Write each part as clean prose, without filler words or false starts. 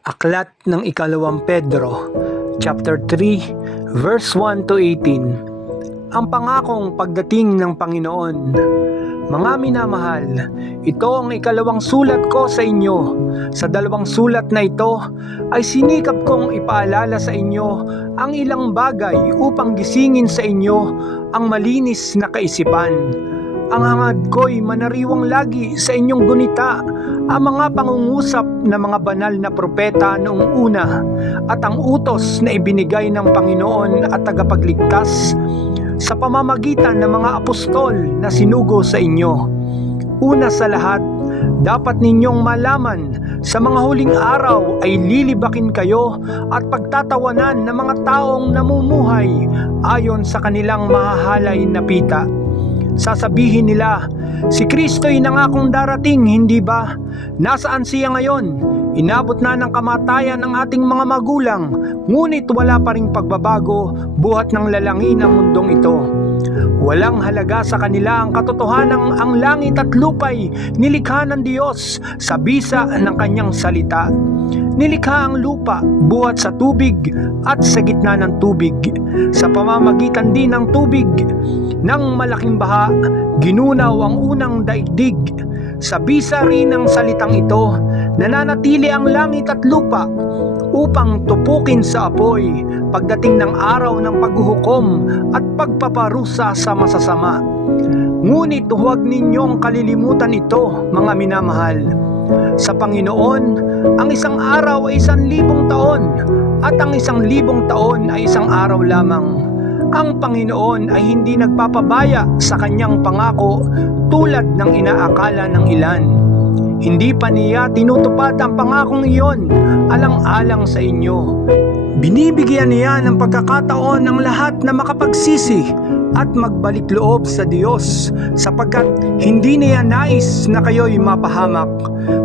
Aklat ng Ikalawang Pedro, chapter 3, verse 1 to 18. Ang pangakong pagdating ng Panginoon. Mga minamahal, ito ang ikalawang sulat ko sa inyo. Sa dalawang sulat na ito ay sinikap kong ipaalala sa inyo ang ilang bagay upang gisingin sa inyo ang malinis na kaisipan. Ang hangad ko'y manariwang lagi sa inyong gunita ang mga pangungusap na mga banal na propeta noong una at ang utos na ibinigay ng Panginoon at tagapagligtas sa pamamagitan ng mga apostol na sinugo sa inyo. Una sa lahat, dapat ninyong malaman sa mga huling araw ay lilibakin kayo at pagtatawanan ng mga taong namumuhay ayon sa kanilang mahahalay na pita. Sasabihin nila, si Kristo'y nangakong darating, hindi ba? Nasaan siya ngayon? Inabot na ng kamatayan ang ating mga magulang, ngunit wala pa ring pagbabago buhat ng lalangin ang mundong ito. Walang halaga sa kanila ang katotohanang ang langit at lupa'y nilikha ng Diyos sa bisa ng kanyang salita. Nilikha ang lupa buhat sa tubig at sa gitna ng tubig. Sa pamamagitan din ng tubig ng malaking baha, ginunaw ang unang daigdig. Sa bisa rin ng salitang ito, nananatili ang langit at lupa upang tupukin sa apoy pagdating ng araw ng paghuhukom at pagpaparusa sa masasama. Ngunit huwag ninyong kalilimutan ito, mga minamahal. Sa Panginoon, ang isang araw ay 1,000 taon at ang 1,000 taon ay isang araw lamang. Ang Panginoon ay hindi nagpapabaya sa kanyang pangako tulad ng inaakala ng ilan. Hindi pa niya tinutupad ang pangakong iyon alang-alang sa inyo. Binibigyan niya ng pagkakataon ng lahat na makapagsisi at magbalik loob sa Diyos sapagkat hindi niya nais na kayo'y mapahamak.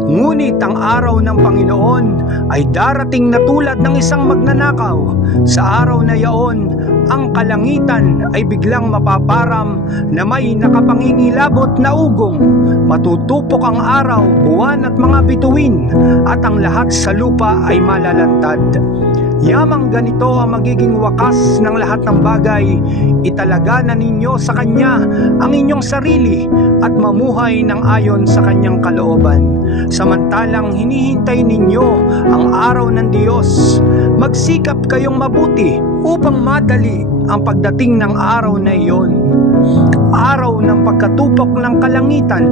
Ngunit ang araw ng Panginoon ay darating na tulad ng isang magnanakaw. Sa araw na yaon, ang kalangitan ay biglang mapaparam na may nakapangingilabot na ugong. Matutupok ang araw, buwan at mga bituin at ang lahat sa lupa ay malalantad. Yamang ganito ang magiging wakas ng lahat ng bagay. Italaga na ninyo sa Kanya ang inyong sarili at mamuhay ng ayon sa Kanyang kalooban. Samantalang hinihintay ninyo ang araw ng Diyos, magsikap kayong mabuti upang madali ang pagdating ng araw na iyon. Araw ng pagkatupok ng kalangitan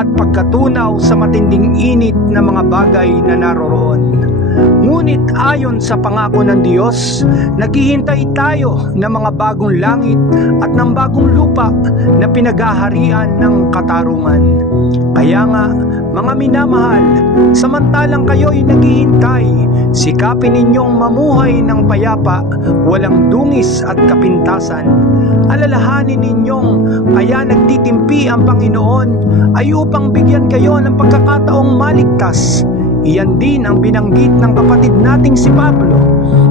at pagkatunaw sa matinding init na mga bagay na naroroon. Ngunit ayon sa pangako ng Diyos, naghihintay tayo ng mga bagong langit at ng bagong lupa na pinaghaharian ng katarungan. Kaya nga, mga minamahal, samantalang kayo'y naghihintay, sikapin ninyong mamuhay ng payapa, walang dungis at kapintasan. Alalahanin ninyong kaya nagtitimpi ang Panginoon ay upang bigyan kayo ng pagkakataong maligtas. Iyan din ang binanggit ng kapatid nating si Pablo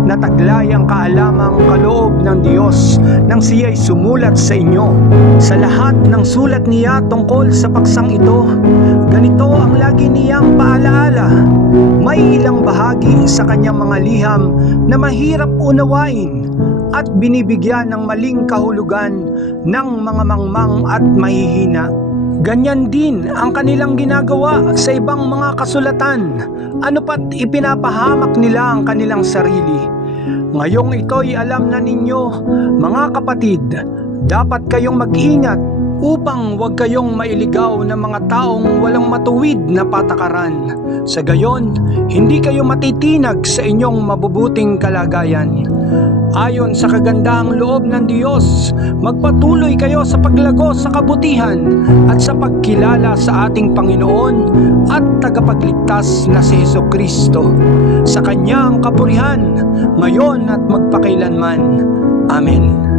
na taglay ang kaalamang kaloob ng Diyos nang siya'y sumulat sa inyo. Sa lahat ng sulat niya tungkol sa paksang ito, ganito ang lagi niyang paalaala. May ilang bahagi sa kanyang mga liham na mahirap unawain at binibigyan ng maling kahulugan ng mga mangmang at mahihina. Ganyan din ang kanilang ginagawa sa ibang mga kasulatan, ano pat ipinapahamak nila ang kanilang sarili. Ngayong ito'y alam na ninyo, mga kapatid, dapat kayong mag-ingat upang huwag kayong mailigaw ng mga taong walang matuwid na patakaran. Sa gayon, hindi kayo matitinag sa inyong mabubuting kalagayan. Ayon sa kagandahang loob ng Diyos, magpatuloy kayo sa paglago sa kabutihan at sa pagkilala sa ating Panginoon at tagapagligtas na si Jesucristo. Sa Kanya ang kapurihan, ngayon at magpakailanman. Amen.